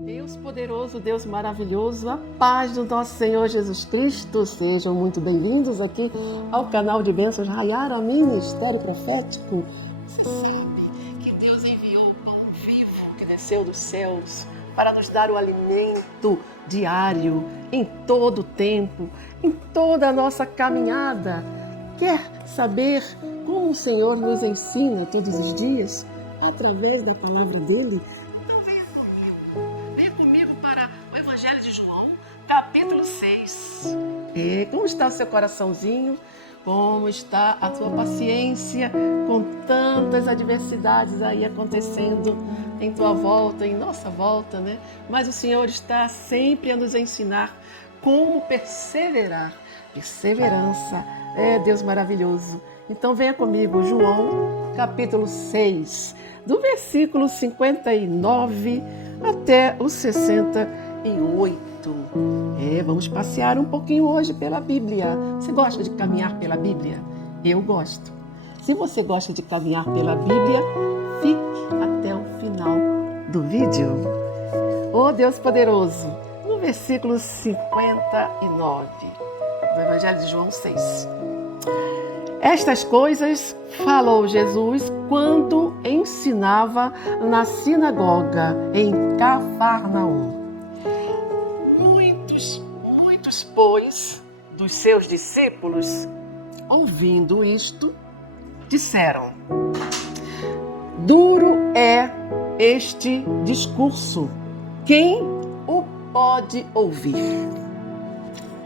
Deus poderoso, Deus maravilhoso, a paz do nosso Senhor Jesus Cristo. Sejam muito bem-vindos aqui ao canal de Bênçãos Raiara Ministério Profético. Você sabe que Deus enviou o pão vivo que desceu dos céus para nos dar o alimento diário, em todo o tempo, em toda a nossa caminhada. Quer saber como o Senhor nos ensina todos os dias? Através da palavra dele? Venha comigo para o Evangelho de João, capítulo 6. E como está o seu coraçãozinho? Como está a sua paciência com tantas adversidades aí acontecendo em tua volta, em nossa volta, né? Mas o Senhor está sempre a nos ensinar como perseverar. Perseverança é Deus maravilhoso. Então venha comigo, João, capítulo 6, do versículo 59 até o 68. Vamos passear um pouquinho hoje pela Bíblia. Você gosta de caminhar pela Bíblia? Eu gosto. Se você gosta de caminhar pela Bíblia, fique até o final do vídeo. Oh Deus poderoso, no versículo 59 do Evangelho de João 6. Estas coisas falou Jesus quando ensinava na sinagoga em Cafarnaum. Muitos, pois, dos seus discípulos, ouvindo isto, disseram: duro é este discurso, quem o pode ouvir?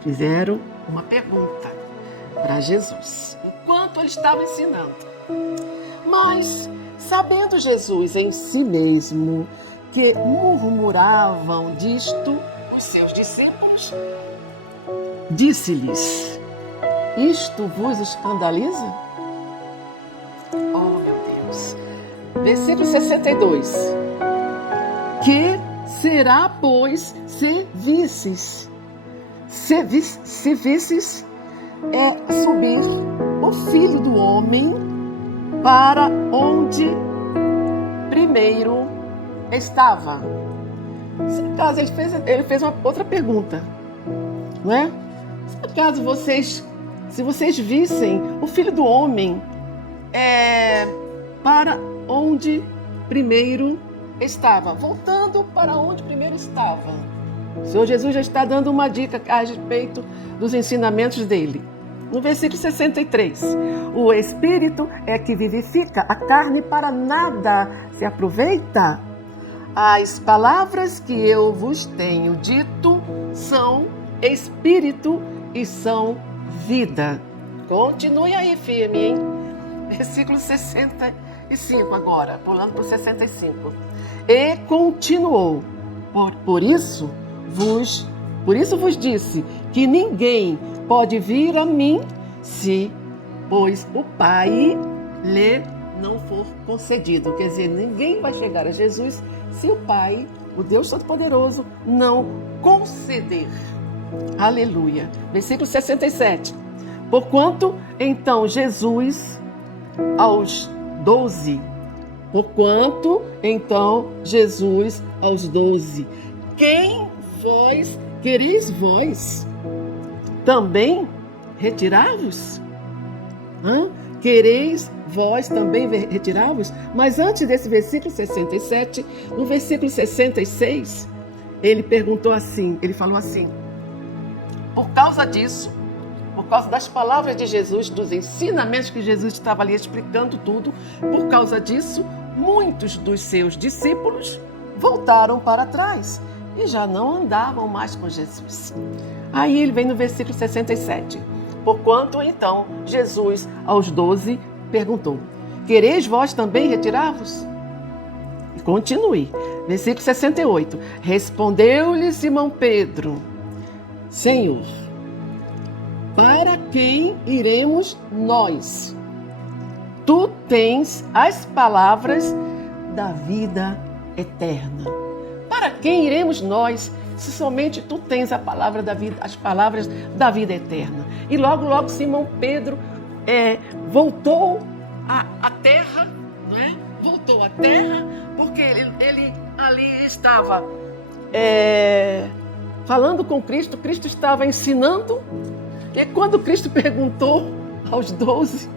Fizeram uma pergunta para Jesus, enquanto ele estava ensinando. Mas, sabendo Jesus em si mesmo que murmuravam disto os seus discípulos, disse-lhes: isto vos escandaliza? Oh, meu Deus! Versículo 62. Que será, pois, se visses subir o Filho do Homem para onde primeiro estava? Se acaso ele fez uma outra pergunta, não é? Se acaso se vocês vissem o Filho do Homem para onde primeiro estava, voltando para onde primeiro estava. O Senhor Jesus já está dando uma dica a respeito dos ensinamentos dele. No versículo 63, o Espírito é que vivifica, a carne para nada se aproveita. As palavras que eu vos tenho dito são Espírito e são vida. Continue aí firme, hein? Versículo 65 agora, pulando para o 65. E continuou, por isso vos disse que ninguém pode vir a mim se, pois, o Pai lhe não for concedido. Quer dizer, ninguém vai chegar a Jesus se o Pai, o Deus Todo-Poderoso, não conceder. Aleluia. Versículo 67. Porquanto, então, Jesus aos 12. Quem quereis vós também retirar-vos? Quereis vós também retirar-vos? Mas antes desse versículo 67, no versículo 66, ele falou assim: por causa disso, por causa das palavras de Jesus, dos ensinamentos que Jesus estava ali explicando tudo, por causa disso, muitos dos seus discípulos voltaram para trás e já não andavam mais com Jesus. Aí ele vem no versículo 67. Porquanto então Jesus aos 12 perguntou: quereis vós também retirar-vos? E continue. Versículo 68. Respondeu-lhe Simão Pedro: Senhor, para quem iremos nós? Tu tens as palavras da vida eterna. Para quem iremos nós, se somente tu tens a palavra da vida, as palavras da vida eterna? E logo Simão Pedro voltou à terra, não é? Voltou à terra, porque ele ali estava falando com Cristo, Cristo estava ensinando. E quando Cristo perguntou aos 12,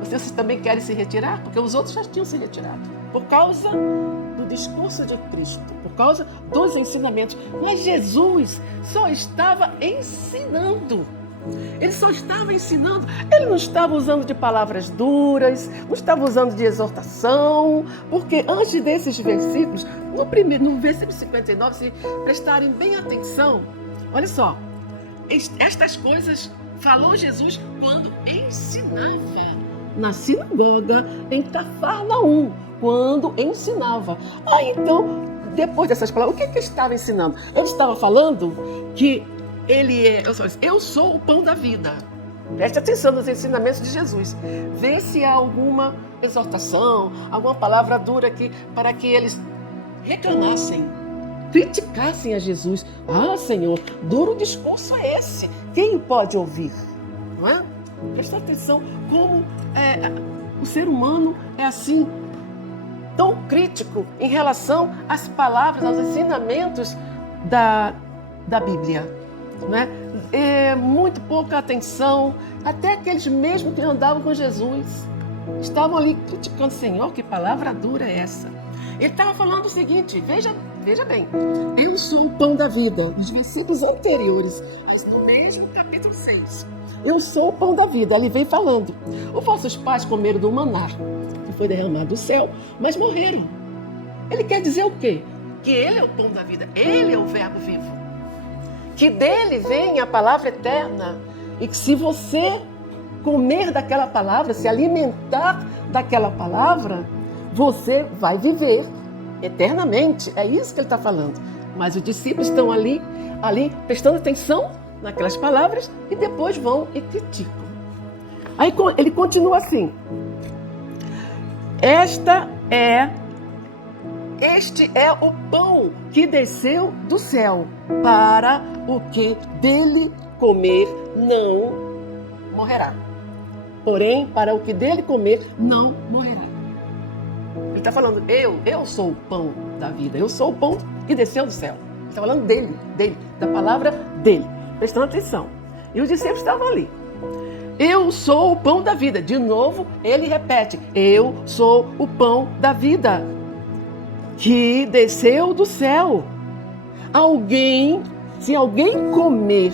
vocês também querem se retirar? Porque os outros já tinham se retirado. Por causa do discurso de Cristo, por causa dos ensinamentos. Mas Jesus só estava ensinando. Ele só estava ensinando. Ele não estava usando de palavras duras, não estava usando de exortação, porque antes desses versículos, no versículo 59, se prestarem bem atenção, olha só, estas coisas falou Jesus quando ensinava na sinagoga em Cafarnaum, quando ensinava. Então, depois dessas palavras, o que ele estava ensinando? Ele estava falando que eu sou o pão da vida. Preste atenção nos ensinamentos de Jesus. Vê se há alguma exortação, alguma palavra dura aqui para que eles reclamassem, criticassem a Jesus. Senhor, duro discurso é esse? Quem pode ouvir? Não é? Preste atenção como o ser humano é assim, tão crítico em relação às palavras, aos ensinamentos da Bíblia. Né? Muito pouca atenção, até aqueles mesmos que andavam com Jesus estavam ali criticando: Senhor, que palavra dura é essa? Ele estava falando o seguinte, veja bem, eu sou o pão da vida, os versículos anteriores, mas no mesmo capítulo 6, eu sou o pão da vida. Ele vem falando: os vossos pais comeram do maná que foi derramado do céu, mas morreram. Ele quer dizer o quê? Que ele é o pão da vida, ele é o verbo vivo, que dele vem a palavra eterna, e que se você comer daquela palavra, se alimentar daquela palavra, você vai viver eternamente. É isso que ele está falando. Mas os discípulos estão ali prestando atenção naquelas palavras e depois vão e criticam. Aí ele continua assim: este é o pão que desceu do céu, para o que dele comer não morrerá. Porém, para o que dele comer não morrerá. Ele está falando: eu sou o pão da vida, eu sou o pão que desceu do céu. Ele está falando dele, da palavra dele. Prestando atenção. E os discípulos estavam ali. Eu sou o pão da vida. De novo, ele repete: eu sou o pão da vida, que desceu do céu. Se alguém comer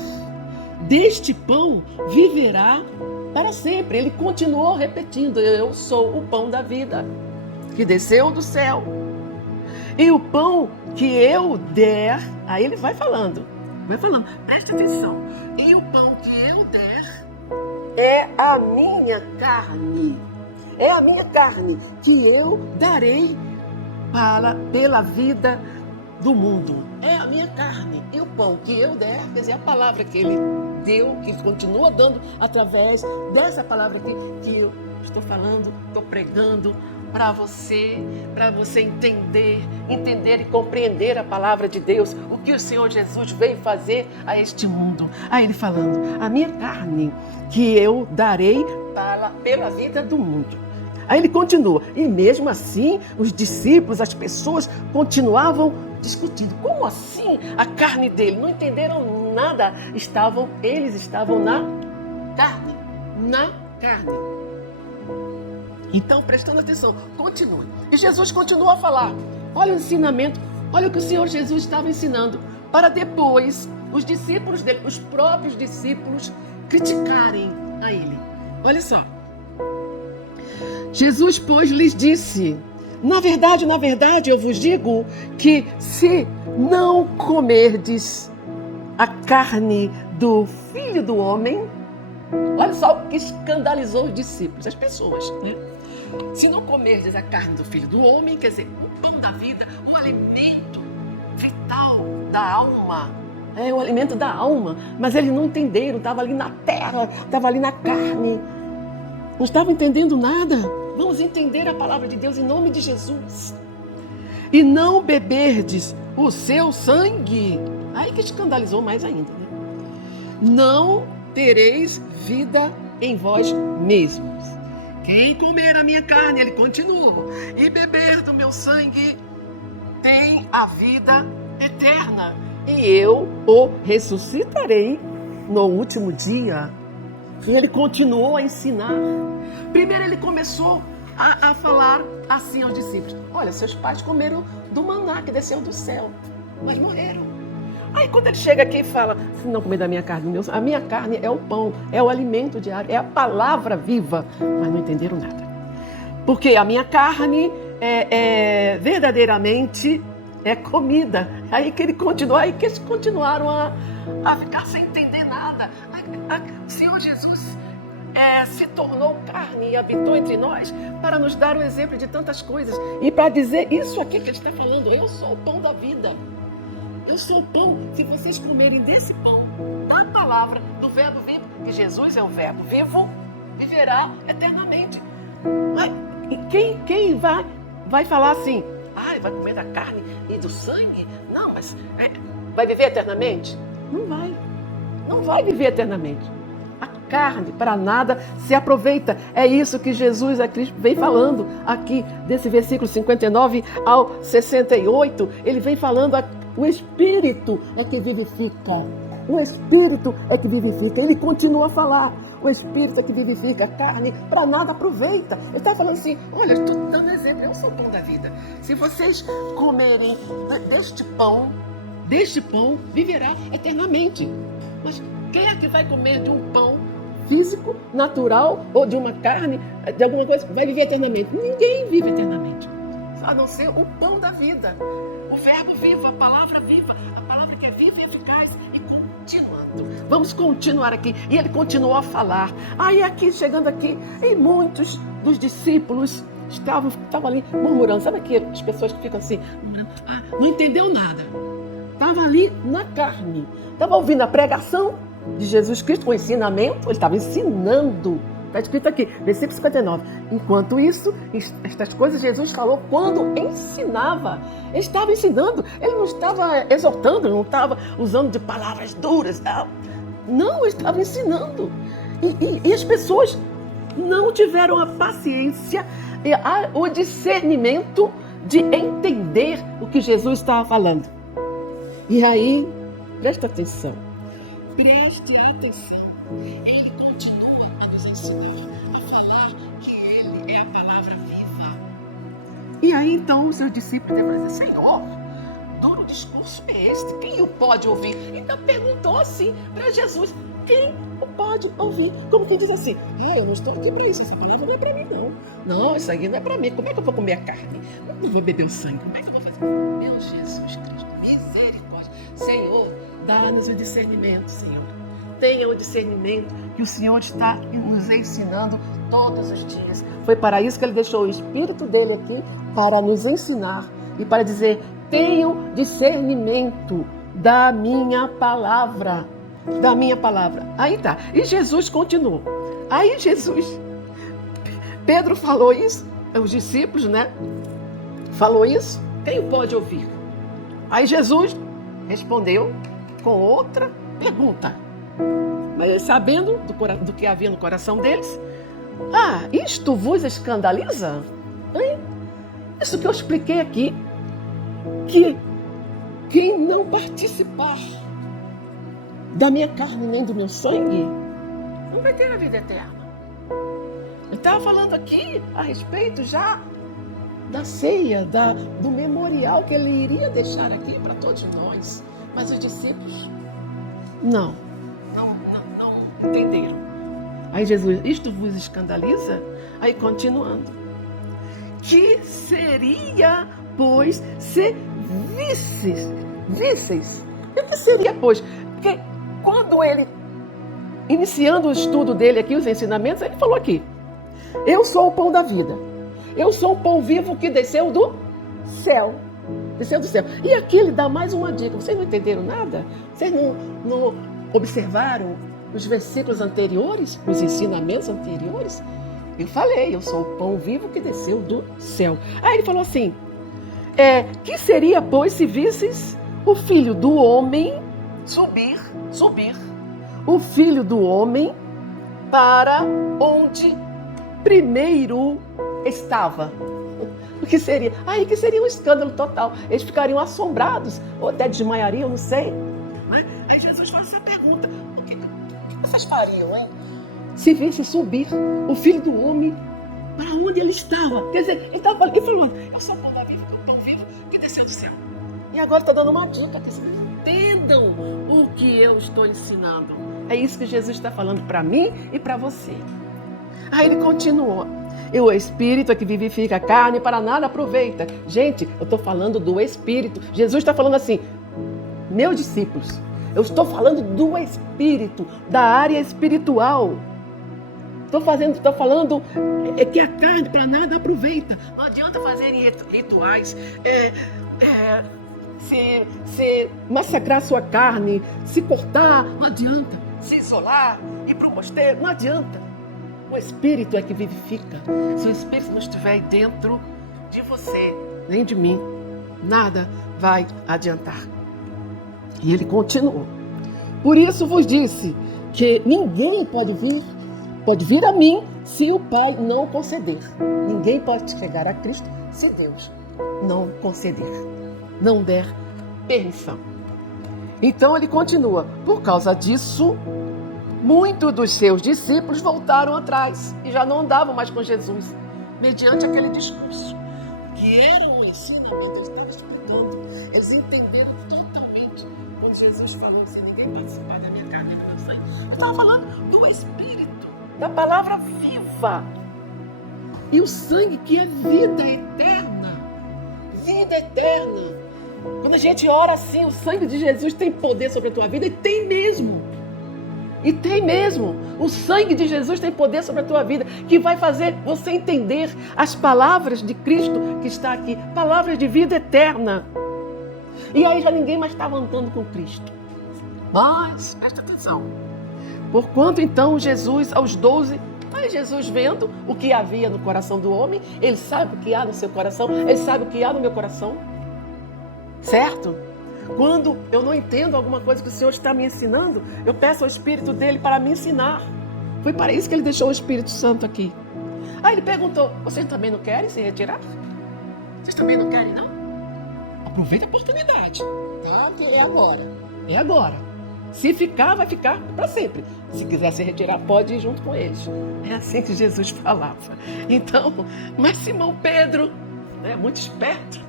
deste pão, viverá para sempre. Ele continuou repetindo: eu sou o pão da vida, que desceu do céu. E o pão que eu der, aí ele vai falando, preste atenção. E o pão que eu der é a minha carne. É a minha carne que eu darei pela vida do mundo. É a minha carne. E o pão que eu der, quer dizer, a palavra que ele deu, que continua dando através dessa palavra aqui, que eu estou falando, estou pregando para você entender e compreender a palavra de Deus, o que o Senhor Jesus veio fazer a este mundo. Aí ele falando: a minha carne que eu darei pela vida do mundo. Aí ele continua, e mesmo assim os discípulos, as pessoas continuavam discutindo. Como assim a carne dele? Não entenderam nada. Eles estavam na carne. Então, prestando atenção, continue. E Jesus continua a falar. Olha o ensinamento, olha o que o Senhor Jesus estava ensinando, para depois os discípulos dele, os próprios discípulos, criticarem a ele. Olha só. Jesus, pois, lhes disse: na verdade, eu vos digo que se não comerdes a carne do Filho do Homem, olha só o que escandalizou os discípulos, as pessoas, né? Se não comerdes a carne do Filho do Homem, quer dizer, o pão da vida, o alimento vital da alma, o alimento da alma, mas eles não entenderam, estava ali na terra, estava ali na carne, não estavam entendendo nada. Vamos entender a palavra de Deus em nome de Jesus. E não beberdes o seu sangue. Aí que escandalizou mais ainda, né? Não tereis vida em vós mesmos. Quem comer a minha carne, ele continua, e beber do meu sangue, tem a vida eterna, e eu o ressuscitarei no último dia. E ele continuou a ensinar. Primeiro ele começou a falar assim aos discípulos: olha, seus pais comeram do maná que desceu do céu, mas morreram. Aí quando ele chega aqui e fala: se não comer da minha carne, a minha carne é o pão, é o alimento diário, é a palavra viva. Mas não entenderam nada. Porque a minha carne verdadeiramente é comida. Aí que ele continuou, aí que eles continuaram a ficar sem entender nada. O Senhor Jesus se tornou carne e habitou entre nós para nos dar um exemplo de tantas coisas. E para dizer isso aqui que ele está falando: eu sou o pão da vida. Eu sou o pão. Se vocês comerem desse pão, da palavra, do verbo vivo, que Jesus é o verbo vivo, viverá eternamente. Mas quem vai falar assim: vai comer da carne e do sangue? Não, mas vai viver eternamente? Não vai. Não vai viver eternamente. A carne para nada se aproveita. É isso que Jesus vem falando aqui, desse versículo 59 ao 68. Ele vem falando: o Espírito é que vivifica. O Espírito é que vivifica. Ele continua a falar: o Espírito é que vivifica. A carne para nada aproveita. Ele está falando assim: olha, estou dando exemplo, eu sou o pão da vida. Se vocês comerem deste pão, viverá eternamente. Mas quem é que vai comer de um pão físico, natural, ou de uma carne, de alguma coisa, vai viver eternamente? Ninguém vive eternamente, a não ser o pão da vida, o verbo vivo, a palavra que é viva e eficaz. E continuando, vamos continuar aqui. E ele continuou a falar. Aí aqui, chegando aqui, e muitos dos discípulos estavam ali murmurando. Sabe aquelas pessoas que ficam assim, não entendeu nada. Estava ali na carne, estava ouvindo a pregação de Jesus Cristo, o ensinamento, ele estava ensinando. Está escrito aqui, versículo 59. Enquanto isso, estas coisas Jesus falou quando ensinava. Ele estava ensinando, ele não estava exortando, ele não estava usando de palavras duras. Não, ele estava ensinando. E as pessoas não tiveram a paciência e o discernimento de entender o que Jesus estava falando. E aí, presta atenção. Preste atenção. Ele continua a nos ensinar a falar que ele é a palavra viva. E aí, então, os seus discípulos devem dizer: Senhor, duro discurso é este? Quem o pode ouvir? Então perguntou assim para Jesus: quem o pode ouvir? Como quem diz assim: eu não estou aqui para isso, essa palavra não é para mim, não. Não, isso aqui não é para mim. Como é que eu vou comer a carne? Como é que eu vou beber o sangue? Como é que eu vou fazer? Meu Jesus Cristo, misericórdia. Senhor, dá-nos o discernimento, Senhor. Tenha o discernimento que o Senhor está nos ensinando todos os dias. Foi para isso que Ele deixou o Espírito dele aqui, para nos ensinar e para dizer: tenham discernimento da minha palavra. Da minha palavra. Aí tá. E Jesus continuou. Aí Pedro falou isso, os discípulos, né? Falou isso. Quem pode ouvir? Aí Jesus respondeu com outra pergunta. Mas sabendo do que havia no coração deles: isto vos escandaliza? Hein? Isso que eu expliquei aqui, que quem não participar da minha carne nem do meu sangue não vai ter a vida eterna. Eu estava falando aqui a respeito já da ceia, do memorial que ele iria deixar aqui para todos nós. Mas os discípulos não entenderam. Aí Jesus: isto vos escandaliza? Aí continuando: que seria, pois, se visseis? O que seria, pois? Porque quando ele, iniciando o estudo dele aqui, os ensinamentos, ele falou aqui: eu sou o pão da vida. Eu sou o pão vivo que desceu do céu. Desceu do céu. E aqui ele dá mais uma dica. Vocês não entenderam nada? Vocês não observaram os versículos anteriores, os ensinamentos anteriores? Eu falei: eu sou o pão vivo que desceu do céu. Aí ele falou assim: que seria, pois, se visses o Filho do Homem subir, o Filho do Homem para onde primeiro estava. O que seria? Aí que seria um escândalo total. Eles ficariam assombrados, ou até desmaiariam, não sei. Aí Jesus faz essa pergunta: o que vocês fariam, hein? Se visse subir o Filho do Homem para onde ele estava. Quer dizer, ele estava falando: eu sou o pão vivo que desceu do céu. E agora está dando uma dica: entendam o que eu estou ensinando. É isso que Jesus está falando para mim e para você. Aí ele continuou: e o Espírito é que vivifica a carne, para nada aproveita. Gente, eu estou falando do Espírito. Jesus está falando assim: meus discípulos, eu estou falando do Espírito, da área espiritual. Estou falando que a carne para nada aproveita. Não adianta fazer rituais, se massacrar sua carne, se cortar, não adianta. Se isolar, ir para o mosteiro, não adianta. O Espírito é que vivifica. Se o Espírito não estiver aí dentro de você, nem de mim, nada vai adiantar. E ele continuou: por isso vos disse que ninguém pode vir a mim se o Pai não conceder. Ninguém pode chegar a Cristo se Deus não conceder, não der permissão. Então ele continua: por causa disso, muitos dos seus discípulos voltaram atrás e já não andavam mais com Jesus, mediante aquele discurso, que era um ensinamento que ele estava explicando. Eles entenderam totalmente quando Jesus falou assim: ninguém participar da minha carne e do meu sangue. Eu estava falando do Espírito, da palavra viva. E o sangue que é vida eterna. Vida eterna. Quando a gente ora assim, o sangue de Jesus tem poder sobre a tua vida, e tem mesmo. E tem mesmo. O sangue de Jesus tem poder sobre a tua vida, que vai fazer você entender as palavras de Cristo que está aqui. Palavras de vida eterna. E aí já ninguém mais estava andando com Cristo. Mas, presta atenção. Porquanto então Jesus aos 12, mas Jesus vendo o que havia no coração do homem, ele sabe o que há no seu coração, ele sabe o que há no meu coração. Certo? Quando eu não entendo alguma coisa que o Senhor está me ensinando, eu peço ao Espírito dele para me ensinar. Foi para isso que ele deixou o Espírito Santo aqui. Aí ele perguntou: vocês também não querem se retirar? Vocês também não querem, não? Aproveita a oportunidade, tá? Que é agora. É agora. Se ficar, vai ficar para sempre. Se quiser se retirar, pode ir junto com eles. É assim que Jesus falava. Então, mas Simão Pedro, muito esperto.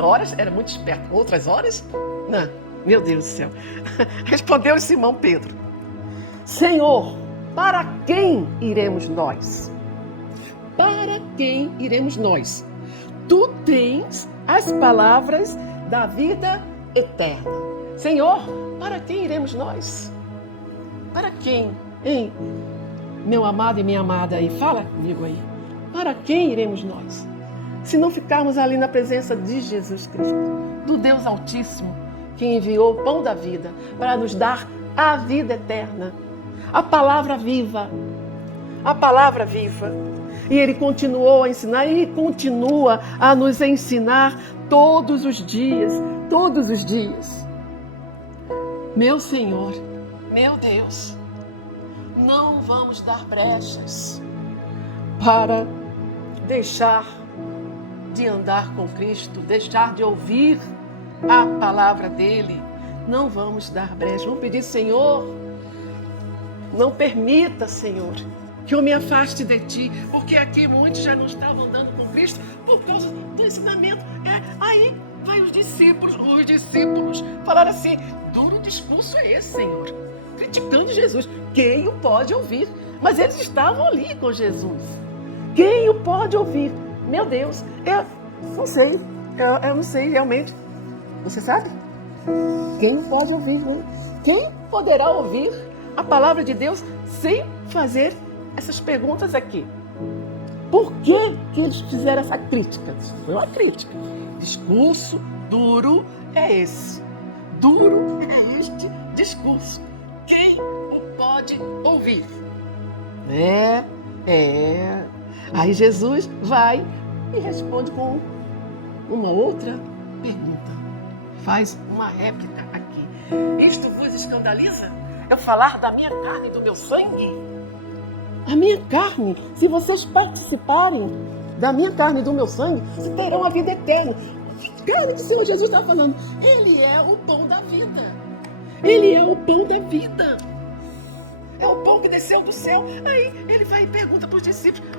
Horas era muito esperto, outras horas, não. Meu Deus do céu. Respondeu Simão Pedro: Senhor, para quem iremos nós? Para quem iremos nós? Tu tens as palavras da vida eterna. Senhor, para quem iremos nós? Para quem? Hein? Meu amado e minha amada aí, fala comigo aí. Para quem iremos nós? Se não ficarmos ali na presença de Jesus Cristo, do Deus Altíssimo, que enviou o pão da vida para nos dar a vida eterna, a palavra viva, a palavra viva. E ele continuou a ensinar e continua a nos ensinar todos os dias, todos os dias. Meu Senhor, meu Deus, não vamos dar brechas para deixar de andar com Cristo, deixar de ouvir a palavra dele. Não vamos dar brecha. Vamos pedir: Senhor, não permita, Senhor, que eu me afaste de ti, porque aqui muitos já não estavam andando com Cristo por causa do ensinamento. Aí vai os discípulos falaram assim: duro discurso é esse, Senhor? Criticando Jesus. Quem o pode ouvir? Mas eles estavam ali com Jesus. Quem o pode ouvir? Meu Deus, eu não sei, eu não sei realmente. Você sabe? Quem pode ouvir, né? Quem poderá ouvir a palavra de Deus sem fazer essas perguntas aqui? Por que eles fizeram essa crítica? Foi uma crítica. Discurso duro é esse. Duro é este discurso. Quem o pode ouvir? Aí Jesus vai e responde com uma outra pergunta. Faz uma réplica aqui. Isto vos escandaliza? Eu falar da minha carne e do meu sangue? A minha carne, se vocês participarem da minha carne e do meu sangue, terão a vida eterna. Cara, que o Senhor Jesus está falando, Ele é o pão da vida. Ele é o pão da vida. É o pão que desceu do céu. Aí ele vai e pergunta para os discípulos,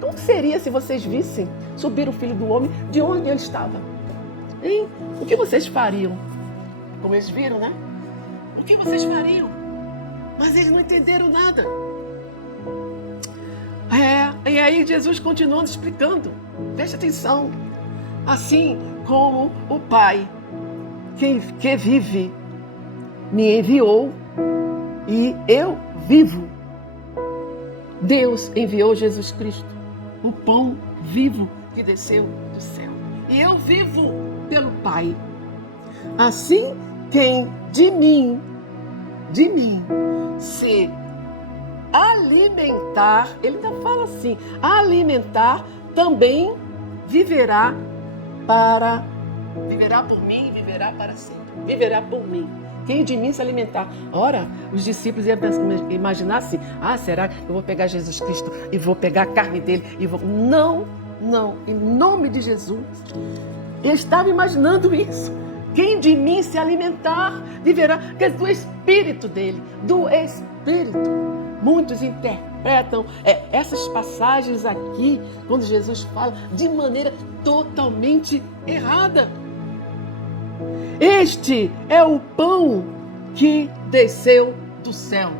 como seria se vocês vissem subir o Filho do Homem de onde ele estava? Hein? O que vocês fariam? Como eles viram, né? O que vocês fariam? Mas eles não entenderam nada. E aí Jesus continuando explicando. Preste atenção. Assim como o Pai que vive me enviou e eu vivo. Deus enviou Jesus Cristo, o pão vivo que desceu do céu. E eu vivo pelo Pai. Assim, quem de mim se alimentar, ele ainda fala assim, alimentar também viverá por mim e viverá para sempre. Viverá por mim. Quem de mim se alimentar. Ora, os discípulos iam imaginar assim, será que eu vou pegar Jesus Cristo e vou pegar a carne dele e vou... Não, em nome de Jesus. Eu estava imaginando isso. Quem de mim se alimentar, viverá do Espírito dele, do Espírito. Muitos interpretam essas passagens aqui, quando Jesus fala, de maneira totalmente errada. Este é o pão que desceu do céu.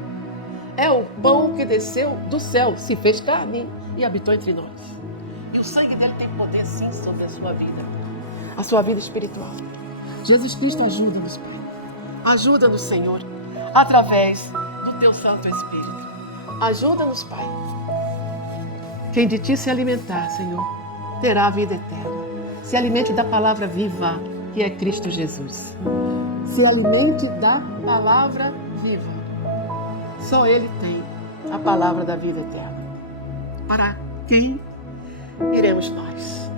É o pão que desceu do céu, se fez carne e habitou entre nós. E o sangue dele tem poder sim sobre a sua vida espiritual. Jesus Cristo, ajuda-nos, Pai. Ajuda-nos, Senhor, através do Teu Santo Espírito. Ajuda-nos, Pai. Quem de Ti se alimentar, Senhor, terá a vida eterna. Se alimente da palavra viva, que é Cristo Jesus. Se alimente da palavra viva. Só Ele tem a palavra da vida eterna. Para quem iremos nós?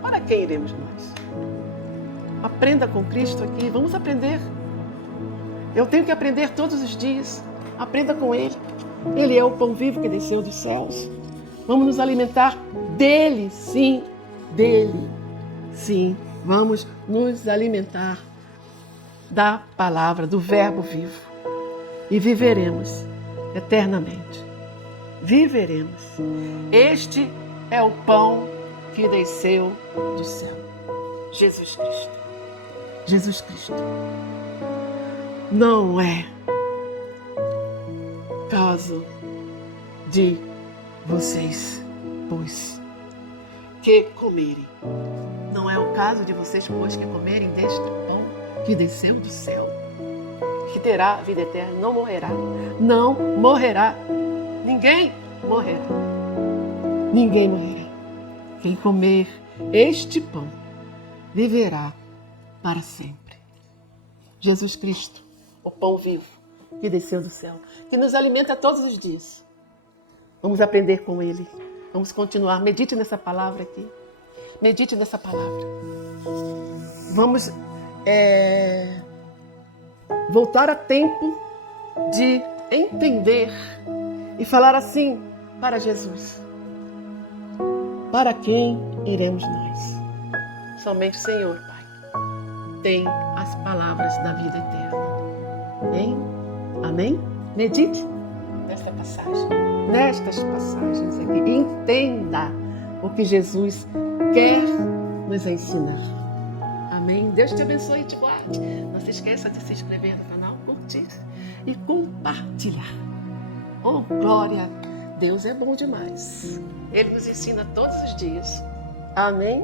Para quem iremos nós? Aprenda com Cristo aqui, vamos aprender. Eu tenho que aprender todos os dias. Aprenda com Ele. Ele é o pão vivo que desceu dos céus. Vamos nos alimentar dele, sim, dele. Sim, vamos nos alimentar da palavra, do verbo vivo. E viveremos eternamente. Viveremos. Este é o pão que desceu do céu. Jesus Cristo. Jesus Cristo. Não é caso de vocês, pois, que comerem. Não é o caso de vocês, pois, que comerem deste pão que desceu do céu, que terá vida eterna, não morrerá. Não morrerá. Ninguém morrerá. Ninguém morrerá. Quem comer este pão viverá para sempre. Jesus Cristo, o pão vivo que desceu do céu, que nos alimenta todos os dias. Vamos aprender com Ele. Vamos continuar. Medite nessa palavra aqui. Medite nessa palavra. Vamos voltar a tempo de entender e falar assim para Jesus. Para quem iremos nós? Somente o Senhor, Pai, tem as palavras da vida eterna. Hein? Amém? Medite nesta passagem, nestas passagens aqui. Entenda o que Jesus quer nos ensinar. Amém? Deus te abençoe e te guarde. Não se esqueça de se inscrever no canal, curtir e compartilhar. Oh, glória! Deus é bom demais. Ele nos ensina todos os dias. Amém?